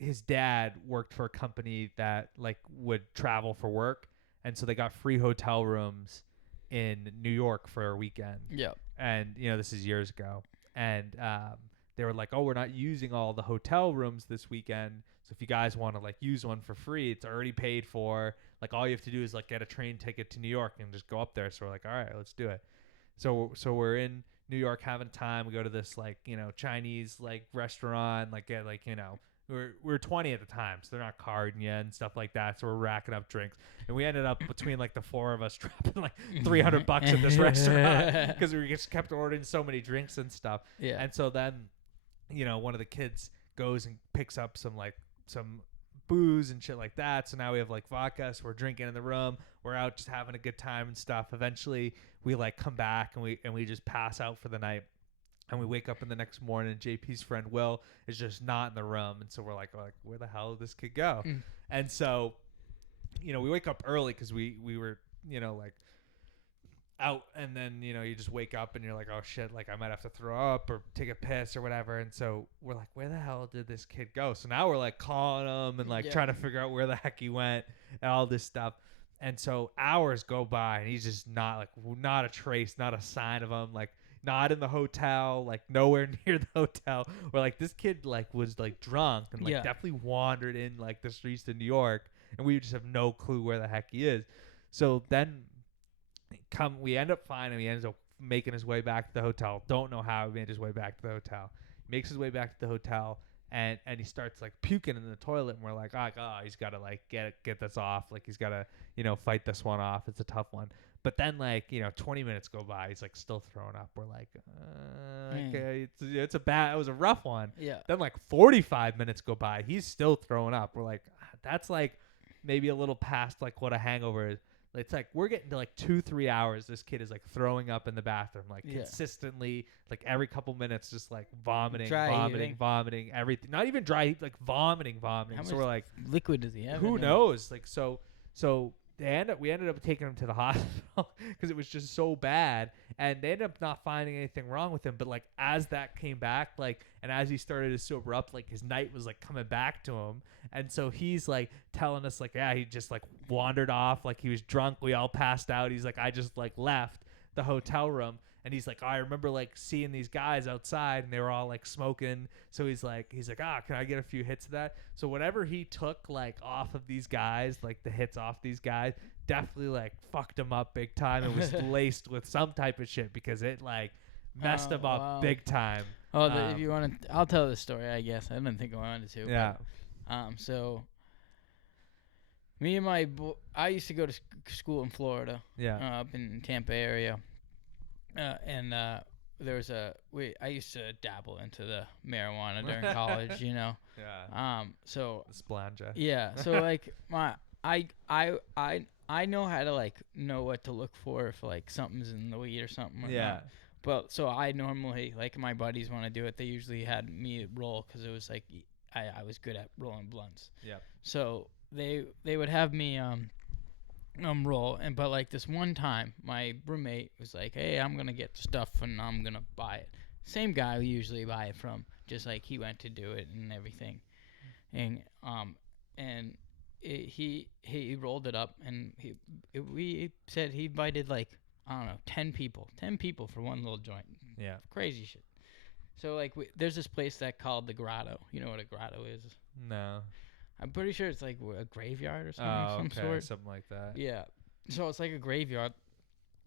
his dad worked for a company that like would travel for work, and so they got free hotel rooms in New York for a weekend. Yeah. And this is years ago, and they were like, oh, we're not using all the hotel rooms this weekend, so if you guys want to like use one for free, it's already paid for. Like all you have to do is like get a train ticket to New York and just go up there. So we're like, all right, let's do it. So we're in New York having time. We go to this like Chinese like restaurant, like get like we were 20 at the time, so they're not carding you and stuff like that. So we're racking up drinks, and we ended up between like the four of us dropping like $300 at this restaurant because we just kept ordering so many drinks and stuff. Yeah. And so then, one of the kids goes and picks up some booze and shit like that. So now we have like vodka, so we're drinking in the room. We're out just having a good time and stuff. Eventually, we like come back and we just pass out for the night. And we wake up in the next morning, and JP's friend Will is just not in the room. And so we're like where the hell did this kid go? And so, we wake up early because we were, like out. And then, you just wake up and you're like, oh shit, like I might have to throw up or take a piss or whatever. And so we're like, where the hell did this kid go? So now we're like calling him and like trying to figure out where the heck he went and all this stuff. And so hours go by and he's just not a trace, not a sign of him. Like, not in the hotel, like nowhere near the hotel. Or like this kid like was like drunk and like definitely wandered in like the streets of New York, and we just have no clue where the heck he is. So then we end up finding him. He ends up making his way back to the hotel. Don't know how he made his way back to the hotel. Makes his way back to the hotel, and he starts like puking in the toilet, and we're like, oh, he's got to like get this off. Like he's got to fight this one off. It's a tough one. But then, 20 minutes go by. He's, still throwing up. We're like, okay, it was a rough one. Yeah. Then, 45 minutes go by. He's still throwing up. We're like, that's, maybe a little past, what a hangover is. It's we're getting to, 2-3 hours. This kid is, throwing up in the bathroom, consistently, every couple minutes, just, vomiting, vomiting, everything. Not even dry, vomiting. How so we're like, liquid does he have? Who knows? So we ended up taking him to the hospital because it was just so bad, and they ended up not finding anything wrong with him. But as that came back, and as he started to sober up, his night was coming back to him, and so he's telling us he just wandered off, he was drunk. We all passed out. He's I just left the hotel room. And he's like, oh, I remember seeing these guys outside, and they were all smoking. So he's like, can I get a few hits of that? So whatever he took off of these guys, the hits off these guys, definitely fucked him up big time. It was laced with some type of shit because it messed him up big time. Oh, if you want to, I'll tell the story. I guess I didn't think I wanted to. Yeah. But, so me and I used to go to school in Florida. Yeah. Up in Tampa area. And there was I used to dabble into the marijuana during college, Yeah. So the splanja. Yeah. So I know how to know what to look for if something's in the weed or something. Yeah. But so I normally, like, my buddies want to do it. They usually had me roll because it was like I was good at rolling blunts. Yep. So they would have me roll, and but like this one time my roommate was like, hey, I'm gonna get the stuff and I'm gonna buy it. Same guy we usually buy it from, just like he went to do it and everything. And he rolled it up, and we said he invited like, I don't know, 10 people for one little joint. Yeah. Crazy shit. So like there's this place that called the Grotto. You know what a grotto is? No. I'm pretty sure it's like a graveyard or something, Oh, some okay. sort. Something like that. Yeah. So it's like a graveyard,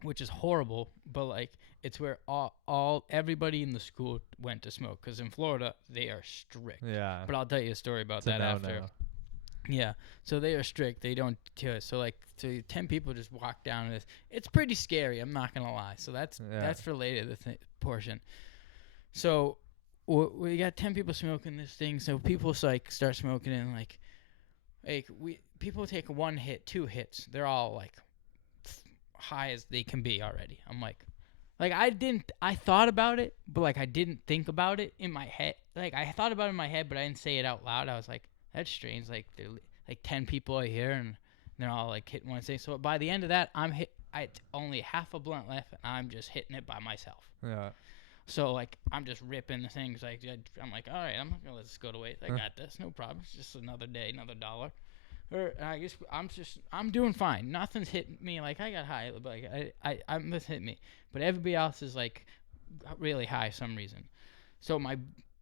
which is horrible, but like it's where everybody in the school went to smoke, because in Florida they are strict. Yeah. But I'll tell you a story about It's a that after. no-no. Yeah. So they are strict. They don't do it. So like 10 people just walk down this. It's pretty scary, I'm not going to lie. So that's for later, the portion. So we got 10 people smoking this thing. So people like start smoking, and like people take 1 hit, 2 hits. They're all like high as they can be already. I'm like I thought about it, but like I didn't think about it in my head. Like I thought about it in my head, but I didn't say it out loud. I was like, that's strange. Like they're like 10 people are here, and they're all like hitting one thing. So by the end of that, I only half a blunt left, and I'm just hitting it by myself. Yeah. So like I'm just ripping the things. Like I'm like, all right, I'm not gonna let this go to waste. I got this, no problem. It's just another day, another dollar. Or I guess I'm doing fine. Nothing's hitting me. Like I got high, but like I'm just hitting me. But everybody else is like really high for some reason. So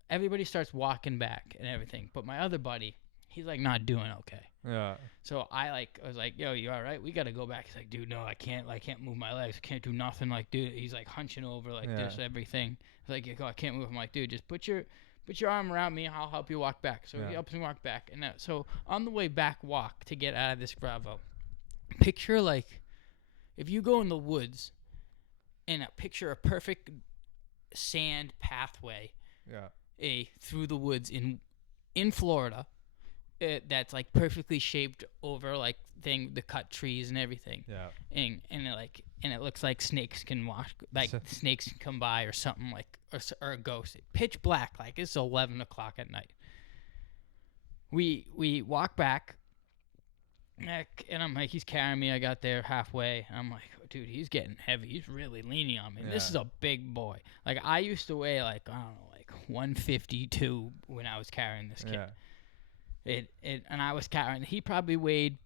everybody starts walking back and everything. But my other buddy, he's like not doing okay. Yeah. So I was like, yo, you all right? We got to go back. He's like, dude, no, I can't move my legs. I can't do nothing. Like, dude, he's like hunching over like this, everything. He's like, yo, I can't move. I'm like, dude, just put your arm around me. I'll help you walk back. So he helps me walk back. And so on the way back walk to get out of this Bravo, picture like if you go in the woods and picture a perfect sand pathway through the woods in Florida. That's like perfectly shaped over like the cut trees and everything. Yeah. And it looks like snakes can walk, like snakes can come by or something, like or a ghost. Pitch black, like it's 11 o'clock at night. We walk back, and I'm like, he's carrying me. I got there halfway. I'm like, dude, he's getting heavy. He's really leaning on me. Yeah. This is a big boy. Like I used to weigh like, I don't know, like 152 when I was carrying this kid. Yeah. And I was carrying. He probably weighed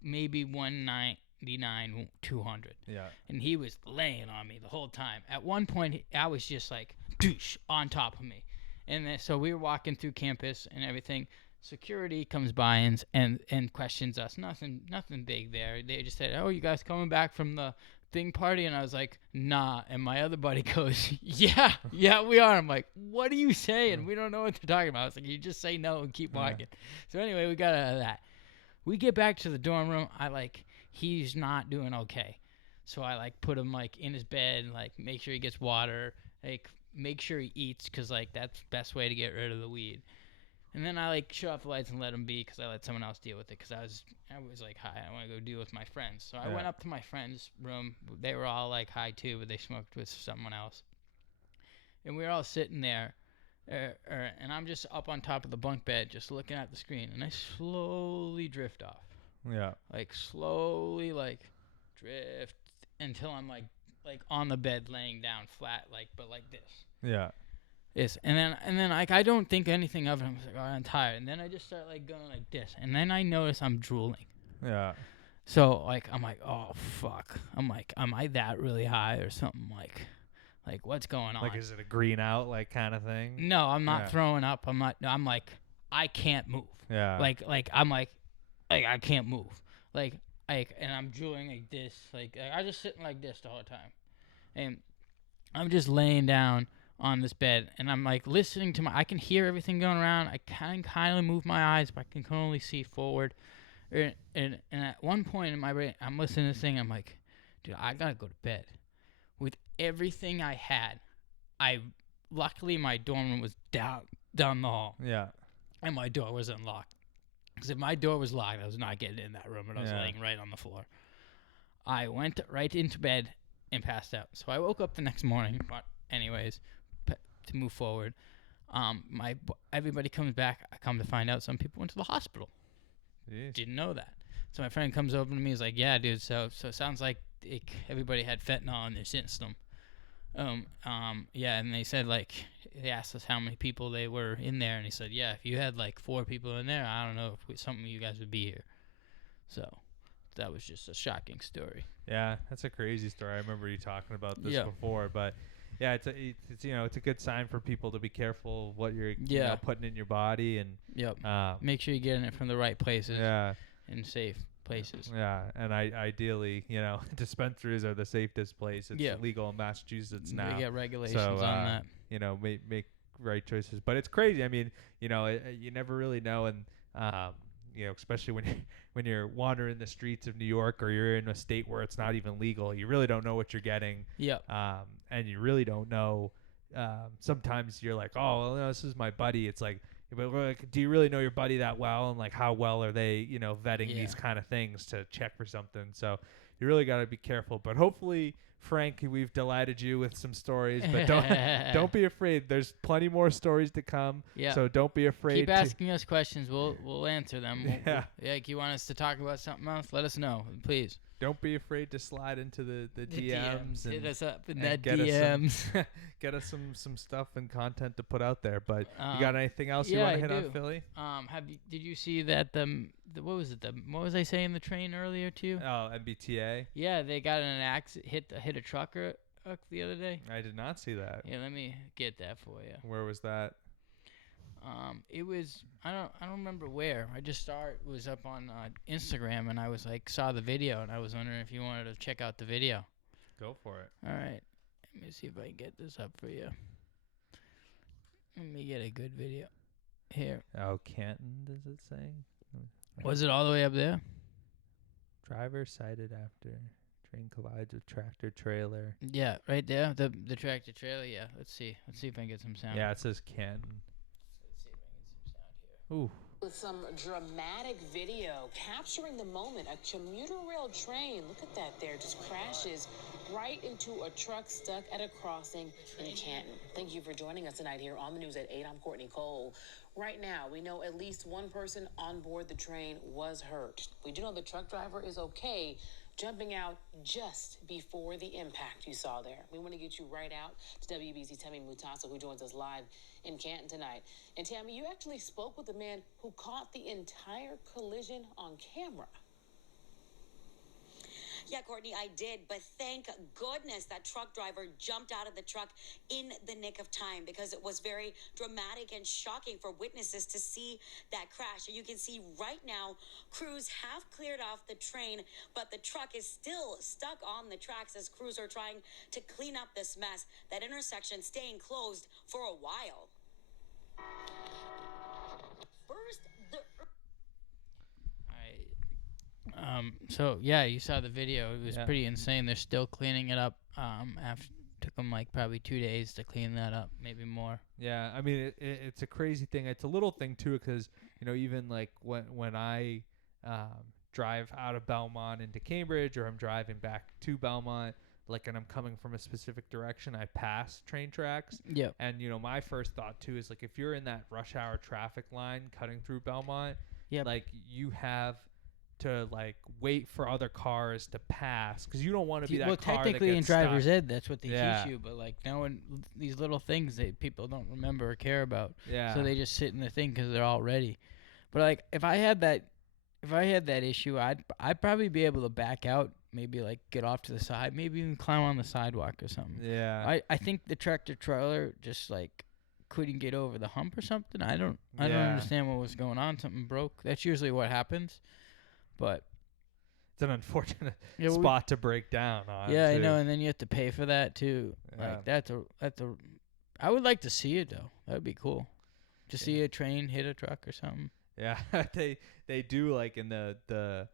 maybe 199, 200. Yeah. And he was laying on me the whole time. At one point, I was just like, douche, on top of me. And then, so we were walking through campus and everything. Security comes by and questions us. Nothing big there. They just said, "Oh, you guys coming back from the thing party?" And I was like, "Nah." And my other buddy goes, "Yeah, we are." I'm like, "What are you saying? We don't know what they're talking about." I was like, "You just say no and keep walking." So anyway, we got out of that. We get back to the dorm room. He's not doing okay. So I like put him like in his bed, like make sure he gets water, like make sure he eats, because like that's the best way to get rid of the weed. And then I like shut off the lights and let him be, because I let someone else deal with it, because I was like high. I want to go deal with my friends. So I went up to my friend's room. They were all like high too, but they smoked with someone else. And we were all sitting there, and I'm just up on top of the bunk bed, just looking at the screen, and I slowly drift off. Yeah. Like slowly, like drift until I'm like on the bed, laying down flat, but like this. Yeah. Yes, and then like I don't think anything of it. I'm like, oh, I'm tired, and then I just start like going like this, and then I notice I'm drooling. Yeah. So like I'm like, oh fuck. I'm like, am I that really high or something? Like what's going on? Like, is it a green out like kind of thing? No, I'm not throwing up. I'm not. I'm like, I can't move. Yeah. Like I'm like I can't move. Like and I'm drooling like this. Like I just sitting like this the whole time, and I'm just laying down on this bed, and I'm like listening to I can hear everything going around. I can kind of move my eyes, but I can only see forward. And at one point in my brain, I'm listening to this thing. I'm like, dude, I gotta go to bed. With everything I had, luckily my dorm room was down the hall. Yeah. And my door was unlocked. Because if my door was locked, I was not getting in that room, and I was laying right on the floor. I went right into bed, and passed out. So I woke up the next morning. But anyways, to move forward, everybody comes back. I come to find out some people went to the hospital. Jeez. Didn't know that. So my friend comes over to me. He's like, "Yeah, dude. So it sounds like everybody had fentanyl in their system." Yeah, and they said like they asked us how many people they were in there, and he said, "Yeah, if you had like 4 people in there, I don't know if some of you guys would be here." So that was just a shocking story. Yeah, that's a crazy story. I remember you talking about this Yeah. before, but yeah, it's it's a good sign for people to be careful of what you're putting in your body and Yep. Make sure you're getting it from the right places. Yeah. And safe places. Yeah, and ideally, dispensaries are the safest place. It's legal in Massachusetts now. They get regulations on that. Make right choices. But it's crazy. I mean, you never really know, and especially when you're wandering the streets of New York or you're in a state where it's not even legal, you really don't know what you're getting. Yeah. And you really don't know. Sometimes you're like, oh, well, no, this is my buddy. It's like, but do you really know your buddy that well? And like, how well are they, vetting these kind of things to check for something? So you really got to be careful. But hopefully, Frank, we've delighted you with some stories. But don't be afraid. There's plenty more stories to come. Yeah. So don't be afraid. Keep asking us questions. We'll answer them. Yeah. Like you want us to talk about something else? Let us know, please. Don't be afraid to slide into the DMs and hit us up in and that get DMs. Get us some stuff and content to put out there. But you got anything else you want to hit on, Philly? Did you see that what was it? What was I saying the train earlier to you? Oh, MBTA. Yeah, they got in an accident, hit a trucker the other day. I did not see that. Yeah, let me get that for you. Where was that? It was I don't remember where. I just saw it was up on Instagram, and I was like saw the video, and I was wondering if you wanted to check out the video. Go for it. All right, let me see if I can get this up for you. Let me get a good video here. Oh, Canton, does it say? Was it all the way up there? Driver cited after train collides with tractor trailer. Yeah, right there. The tractor trailer. Yeah. Let's see if I can get some sound. Yeah, it says Canton. Let's see if I can get some sound here. Ooh. With some dramatic video capturing the moment a commuter rail train, look at that there, just crashes right into a truck stuck at a crossing in Canton. Thank you for joining us tonight here on the news at 8. I'm Courtney Cole. Right now, we know at least one person on board the train was hurt. We do know the truck driver is okay, jumping out just before the impact you saw there. We want to get you right out to WBC's Tammy Mutasa, who joins us live in Canton tonight. And Tammy, you actually spoke with the man who caught the entire collision on camera. Yeah, Courtney, I did. But thank goodness that truck driver jumped out of the truck in the nick of time, because it was very dramatic and shocking for witnesses to see that crash. And you can see right now, crews have cleared off the train, but the truck is still stuck on the tracks as crews are trying to clean up this mess. That intersection staying closed for a while. First, So yeah, you saw the video. It was pretty insane. They're still cleaning it up. After took them like probably 2 days to clean that up, maybe more. Yeah, I mean it's a crazy thing. It's a little thing too, because even like when I drive out of Belmont into Cambridge, or I'm driving back to Belmont, like, and I'm coming from a specific direction, I pass train tracks. Yeah. And my first thought too is, like, if you're in that rush hour traffic line cutting through Belmont, like, you have to like wait for other cars to pass, because you don't want to be that car that gets technically in driver's stuck. ed, that's what they teach you, but like knowing these little things that people don't remember or care about, so they just sit in the thing because they're all ready. But like if I had that issue, I'd probably be able to back out, maybe like get off to the side, maybe even climb on the sidewalk or something. Yeah. I think the tractor trailer just like couldn't get over the hump or something. I don't understand what was going on. Something broke. That's usually what happens. But it's an unfortunate spot to break down on. Yeah, too. I know, and then you have to pay for that too. Yeah. Like that's a. I would like to see it though. That would be cool. To see a train hit a truck or something. Yeah, they do, like in the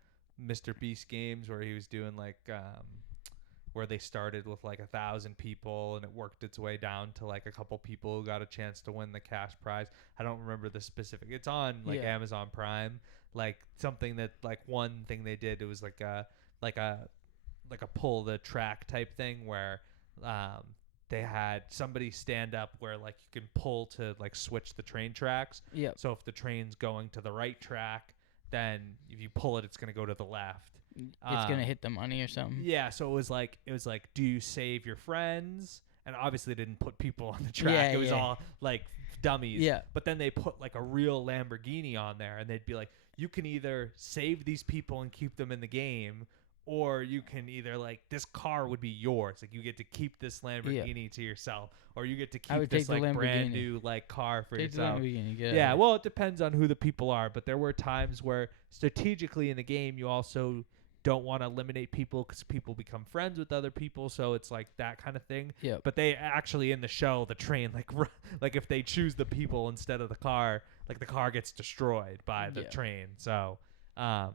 Mr. Beast games where he was doing like where they started with like 1,000 people and it worked its way down to like a couple people who got a chance to win the cash prize. I don't remember the specific. It's on like Amazon Prime. Like something that like one thing they did, it was like a like a pull the track type thing where they had somebody stand up where like you can pull to like switch the train tracks. Yep. So if the train's going to the right track, then if you pull it, it's going to go to the left. It's gonna hit the money or something. Yeah, so it was like, do you save your friends? And obviously they didn't put people on the track. Yeah, it was yeah. all like dummies. Yeah. But then they put like a real Lamborghini on there, and they'd be like, you can either save these people and keep them in the game, or you can either like this car would be yours. Like you get to keep this Lamborghini to yourself, or you get to I keep would this take the like brand Lamborghini. new like car for Take the yourself. Lamborghini, get Yeah, out of well, it depends on who the people are, but there were times where strategically in the game you also don't want to eliminate people because people become friends with other people, so it's like that kind of thing. Yep. But they actually in the show, the train like if they choose the people instead of the car, like the car gets destroyed by the train. So, I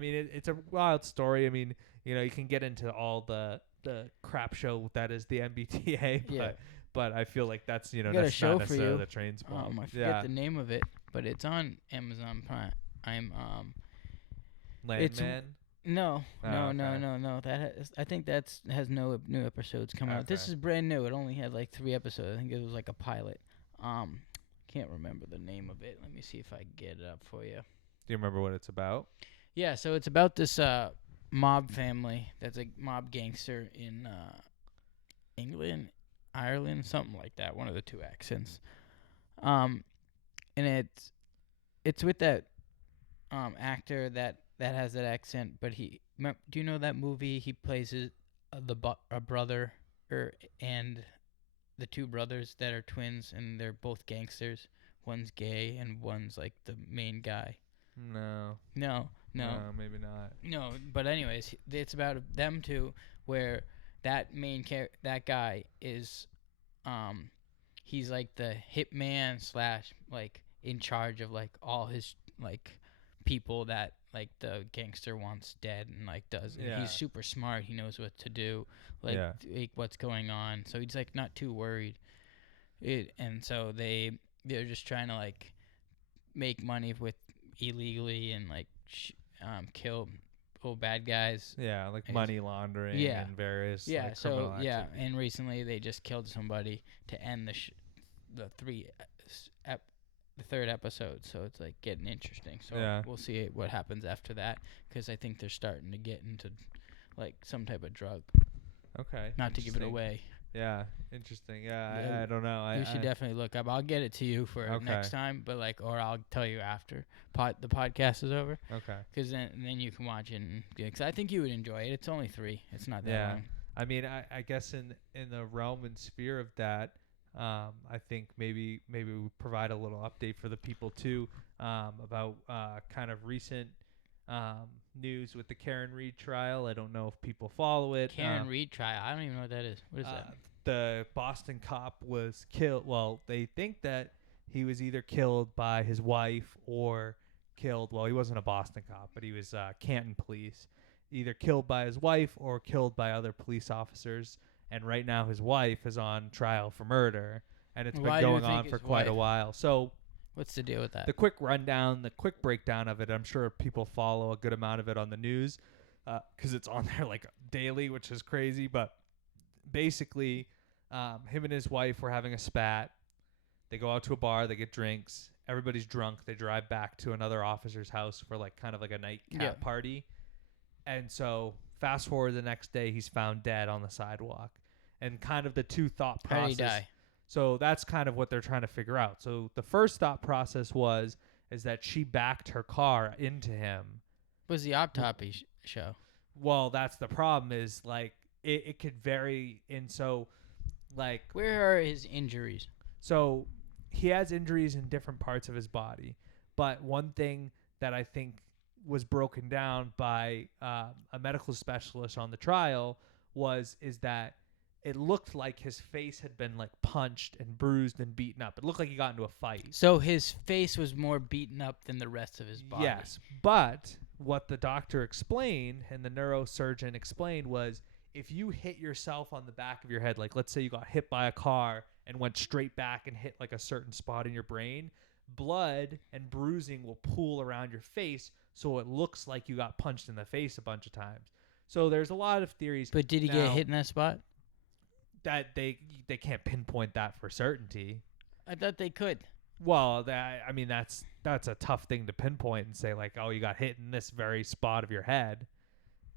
mean, it's a wild story. I mean, you know, you can get into all the crap show that is the MBTA, but I feel like that's got a that's show not for necessarily you. the train's fault. I forget the name of it, but it's on Amazon Prime. Landman. No. Okay. No. I think has no new episodes coming out. This Okay. is brand new. It only had like 3 episodes. I think it was like a pilot. Can't remember the name of it. Let me see if I can get it up for you. Do you remember what it's about? Yeah, so it's about this mob family that's a mob gangster in England, Ireland, something like that. One of the 2 accents. And it's with that actor that has that accent, but do you know that movie? He plays a brother, and the 2 brothers that are twins, and they're both gangsters. One's gay, and one's like the main guy. No, maybe not. No, but anyways, it's about them 2, where that that guy is, he's like the hitman / like in charge of like all his like people that like the gangster wants dead and like does. And he's super smart. He knows what to do, like what's going on. So he's like not too worried. And so they're just trying to like make money with illegally and like kill bad guys. Yeah, like money laundering and various. Yeah. Like, So activity. and recently they just killed somebody to end the 3rd episode. So it's like getting interesting. So we'll see what happens after that, because I think they're starting to get into like some type of drug. Okay. Not to give it away. Yeah, interesting. Yeah, I don't know. You should definitely look up. I'll get it to you for next time, but like, or I'll tell you after the podcast is over. Okay. Because then you can watch it. Because I think you would enjoy it. It's only 3. It's not that long. I mean, I guess in the realm and sphere of that, I think maybe we provide a little update for the people too, about kind of recent news with the Karen Reed trial. I don't know if people follow it. Karen Reed trial. I don't even know what that is. What is that? The Boston cop was killed. Well, they think that he was either killed by his wife or killed. Well, he wasn't a Boston cop, but he was Canton police. Either killed by his wife or killed by other police officers. And right now his wife is on trial for murder, and it's been going on for quite a while. So what's the deal with that? The quick rundown, the quick breakdown of it, I'm sure people follow a good amount of it on the news because it's on there like daily, which is crazy. But basically, him and his wife were having a spat. They go out to a bar, they get drinks. Everybody's drunk. They drive back to another officer's house for like kind of like a nightcap party. And so fast forward the next day, he's found dead on the sidewalk. And kind of the 2 thought process. How did he die? So that's kind of what they're trying to figure out. So the first thought process is that she backed her car into him. What was the autopsy show? Well, that's the problem is like it could vary. And so like. Where are his injuries? So he has injuries in different parts of his body. But one thing that I think was broken down by a medical specialist on the trial is that it looked like his face had been like punched and bruised and beaten up. It looked like he got into a fight. So his face was more beaten up than the rest of his body. Yes, but what the doctor explained and the neurosurgeon explained was if you hit yourself on the back of your head, like let's say you got hit by a car and went straight back and hit like a certain spot in your brain, blood and bruising will pool around your face so it looks like you got punched in the face a bunch of times. So there's a lot of theories. But did he get hit in that spot? That they can't pinpoint that for certainty. I thought they could. Well, that's a tough thing to pinpoint and say like, oh, you got hit in this very spot of your head.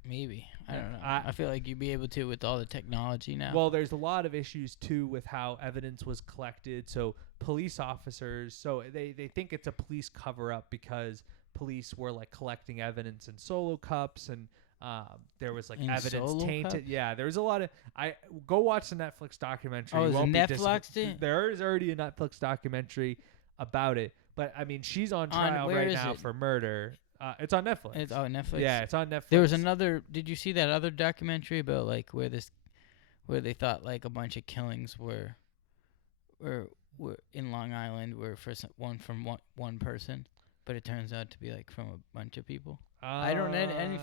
Maybe. I don't know. I feel like you'd be able to with all the technology now. Well, there's a lot of issues too with how evidence was collected. So police officers, they think it's a police cover up because police were like collecting evidence in solo cups and there was like In evidence solo tainted. cups? Yeah, there was a lot of. I go watch the Netflix documentary. Oh, You is it won't be Netflix thing? There is already a Netflix documentary about it, but I mean, she's on trial where right is now it? for murder. It's on Netflix. It's on Netflix. Yeah, it's on Netflix. There was another. Did you see that other documentary about like where they thought like a bunch of killings were in Long Island were one person, but it turns out to be like from a bunch of people. I didn't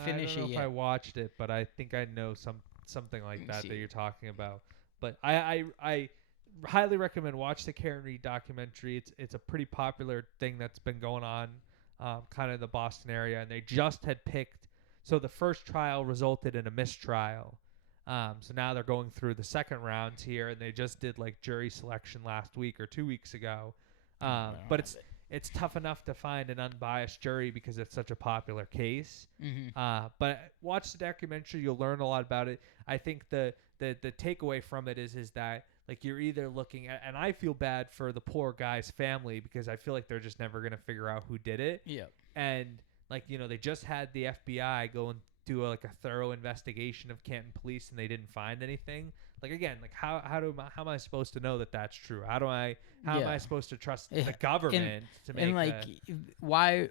finish I don't know it if I yet. watched it, but I think I know something like Let me that see. that you're talking about. But I highly recommend watch the Karen Reed documentary. It's a pretty popular thing that's been going on, kind of in the Boston area, and they just had picked. So the first trial resulted in a mistrial. So now they're going through the second rounds here, and they just did like jury selection last week or 2 weeks ago. But it's tough enough to find an unbiased jury because it's such a popular case. Mm-hmm. But watch the documentary; you'll learn a lot about it. I think the takeaway from it is that like you're either looking at, and I feel bad for the poor guy's family because I feel like they're just never gonna figure out who did it. Yeah. And like they just had the FBI go and do a thorough investigation of Canton police, and they didn't find anything. Like again, like how am I supposed to know that that's true? How am I supposed to trust the government to make? And like, why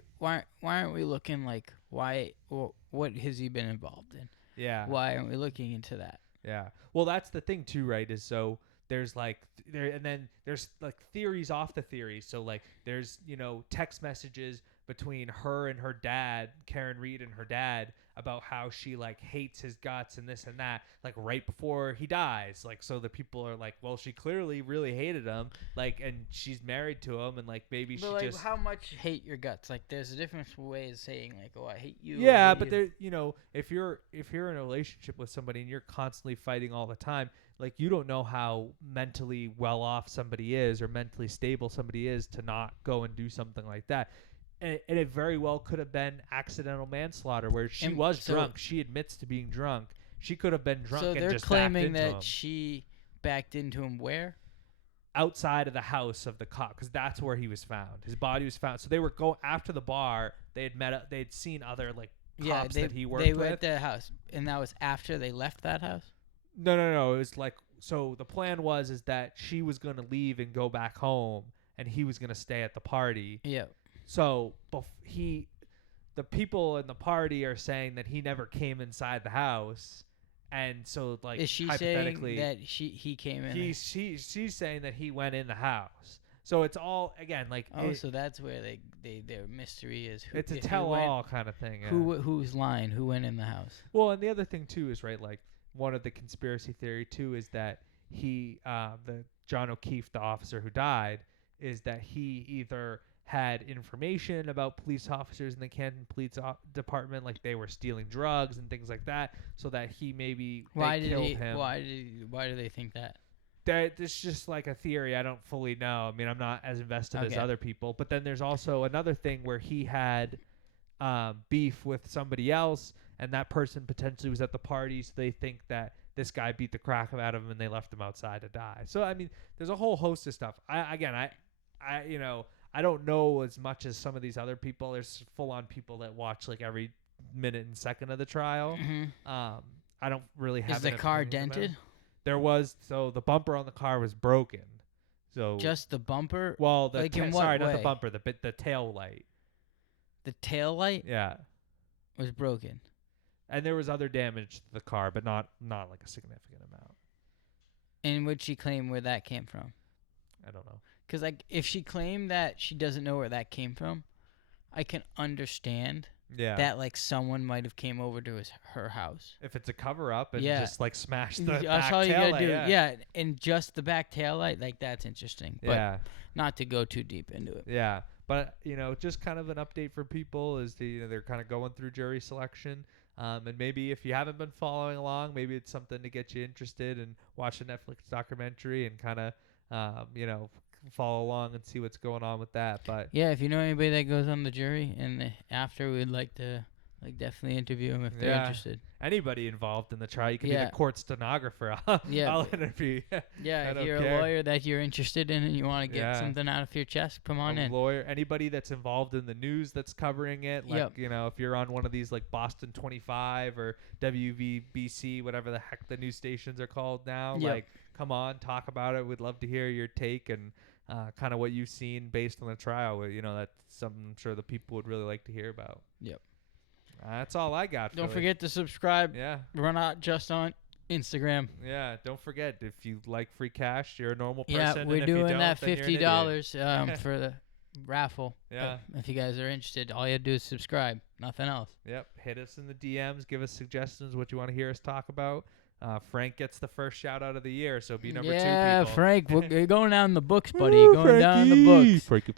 aren't we looking like what has he been involved in? Yeah. Why aren't we looking into that? Yeah. Well, that's the thing too, right? Is so there's like and then there's like theories off the theories. So like there's text messages between her and her dad, Karen Reed and her dad, about how she like hates his guts and this and that, like right before he dies. Like so the people are like, well, she clearly really hated him, like, and she's married to him, and like maybe But she like, just how much hate your guts? Like, there's a different way of saying like, oh, I hate you. Yeah, but there, if you're in a relationship with somebody and you're constantly fighting all the time, like you don't know how mentally well off somebody is or mentally stable somebody is to not go and do something like that. And it very well could have been accidental manslaughter where she was drunk. She admits to being drunk. She could have been drunk. So they're just claiming that him. She backed into him where? Outside of the house of the cop, because that's where he was found. His body was found. So they were going after the bar. They had met. They'd seen other like cops that he worked with. They were at the house, and that was after they left that house. No. It was like so. The plan was that she was going to leave and go back home, and he was going to stay at the party. Yeah. So the people in the party are saying that he never came inside the house, and so like is she hypothetically saying that he came in? She's saying that he went in the house. So it's all again like so that's where their mystery is. It's a tell-all kind of thing. Yeah. Who's lying? Who went in the house? Well, and the other thing too is right like one of the conspiracy theory too is that he the John O'Keefe, the officer who died, is that he either had information about police officers in the Canton Police Department, like they were stealing drugs and things like that, so that he maybe killed him. Why do they think that? It's just like a theory. I don't fully know. I mean, I'm not as invested as other people. But then there's also another thing where he had beef with somebody else, and that person potentially was at the party, so they think that this guy beat the crap out of him and they left him outside to die. So I mean, there's a whole host of stuff. I don't know as much as some of these other people. There's full-on people that watch like every minute and second of the trial. Mm-hmm. I don't really have. Is the car dented? There was the bumper on the car was broken. So just the bumper. Well, not the bumper, the tail light. The tail light. Yeah, was broken. And there was other damage to the car, but not like a significant amount. And would she claim where that came from? I don't know. Because like, if she claimed that she doesn't know where that came from, I can understand that like someone might have came over to her house. If it's a cover up and just like smash the back that's all you tail gotta light, do. Yeah, and just the back tail light, like that's interesting. But not to go too deep into it. Yeah, but just kind of an update for people is they're kind of going through jury selection. And maybe if you haven't been following along, maybe it's something to get you interested and watch a Netflix documentary and kind of, follow along and see what's going on with that. But Yeah, if you know anybody that goes on the jury and after, we'd like to definitely interview them if they're interested. Anybody involved in the trial, you can be Yeah. the court stenographer. Yeah. I'll interview. Yeah, I if don't you're care. a lawyer that you're interested in and you want to get Yeah. something out of your chest, come on A in. lawyer, anybody that's involved in the news that's covering it, like Yep. if you're on one of these like Boston 25 or WVBC, whatever the heck the news stations are called now, Yep. like come on, talk about it. We'd love to hear your take and kind of what you've seen based on the trial. That's something I'm sure the people would really like to hear about. Yep. That's all I got. Don't Philly. forget to subscribe. Yeah. We're not just on Instagram. Yeah. Don't forget, if you like free cash, you're a normal person. Yeah, we're and if you doing don't, that then you're an idiot. $50 for the raffle. Yeah. If you guys are interested, all you have to do is subscribe. Nothing else. Yep. Hit us in the DMs. Give us suggestions what you want to hear us talk about. Frank gets the first shout out of the year, so be number 2 people. Yeah, Frank, you're going down in the books, buddy. You're going down in the books. Frankie.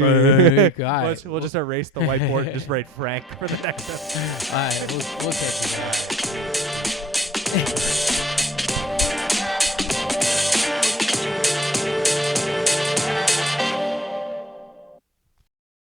Frank. All right. We'll just erase the whiteboard and just write Frank for the next one. All right, we'll catch you guys.